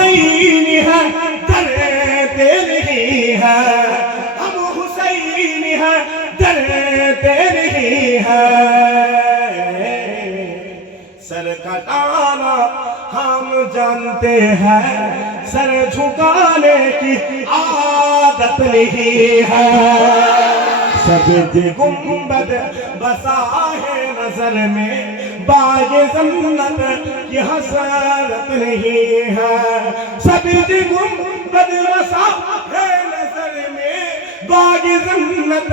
हुसैन है डरते नहीं है, हम हुसैन है डरते नहीं है। सर कटाना हम जानते हैं, सर झुकाने की आदत नहीं है। सब्ज़ गुंबद बसा है नजर में, बागे जन्नत की हसरत नहीं है। सब्ज़ गुंबद बसा है नजर में, बागे जन्नत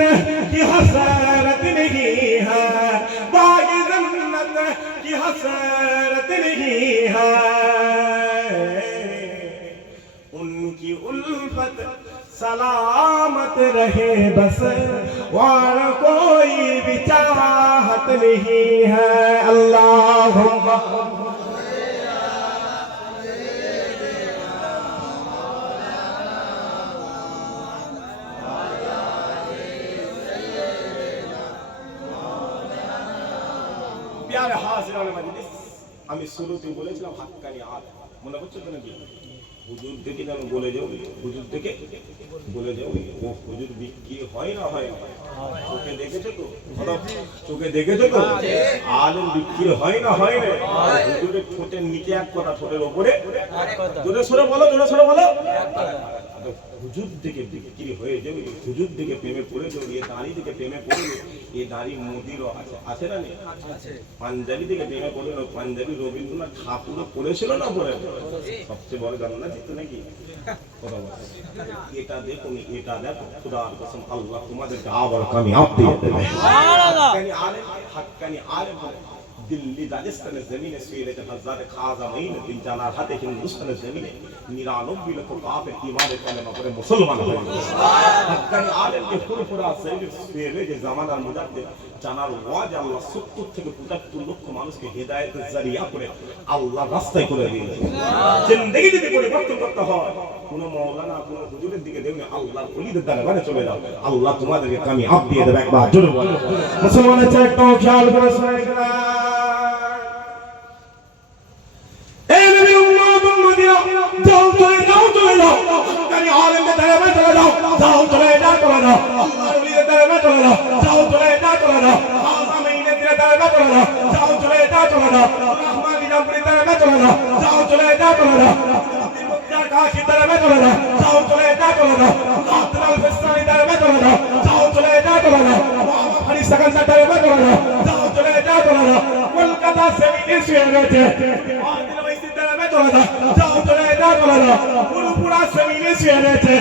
की हसरत नहीं है, बागे जन्नत की हसरत नहीं है। उनकी उल्फत सलामत रहे बस, और कोई भी चाहत नहीं है। अल्लाहुम्मा प्यारे हाज़िरान मजलिस, আমি শুরুতে বলেছিলাম হাক্কানি আলেম, মনে হচ্ছে তো নাকি? হুজুর থেকে যেন বলে যাও, হুজুর থেকে বলে যাও, ও হুজুর বিক্রি হয় না হয় না? চোখে দেখেছো তো? চোখে দেখেছো তো? আলেম বিক্রি হয় না হয় না? হুজুরের ঠোঁটের নিচে এক কথা, ঠোঁটের ওপরে জোরে সরে বলো, জোরে সরে বলো। হুজুর থেকে বিক্রি হয়ে যাবে, হুজুর থেকে প্রেমে পড়ে যাবে, এ দাঁড়ি থেকে প্রেমে পড়বে, এ দাঁড়ি মোদিরও আছে, আছে না নেই? পাঞ্জাবি থেকে প্রেমে পড়ে, পাঞ্জাবি রবীন্দ্রনাথ ঠাকুরও পড়েছিল না? পড়ে সবচেয়ে বড় গান না জিত নাকি? কথা বল, এটা দেখুন, এটা দেখো, খুদার কসম আল্লাহ তোমাদেরকে আবার কামিয়াব দিয়ে দেবে। হাক্কানি আলেম, হাক্কানি আলেম दिल्ली राजस्थान जमीने सुएले हजार खाजा महीने दिन जाना हाथे हिंदुस्तान जमीने 99 लाख काफिर ईमान कलमा पढ़े मुसलमान हुए। हक्कानी आलेम के फुरफुरा शरीर सुएले যে জামানার মুজাদ্দিদ জানার ওয়াজ আল্লাহ 70 থেকে 75 লক্ষ মানুষকে হেদায়েতের জরিয়া করে আল্লাহ রাস্তায় করে দিয়েছে। জিন্দেগি যদি পরিবর্তন করতে হয়, কোন মাওলানা কোন হুজুরের দিকে দেখবে, আল্লাহর ওলিদের দরবারে চলে যাও, আল্লাহ তোমাদেরকে কামিয়াব দিয়ে দেবে। একবার জোরে বলো মুসলমানের চেয়ে একটু খেয়াল করে শুনে কলকাতা সেমিনে শুয়ে রয়েছে, পুরোপুরা সেমিনে শুয়ে রয়েছে।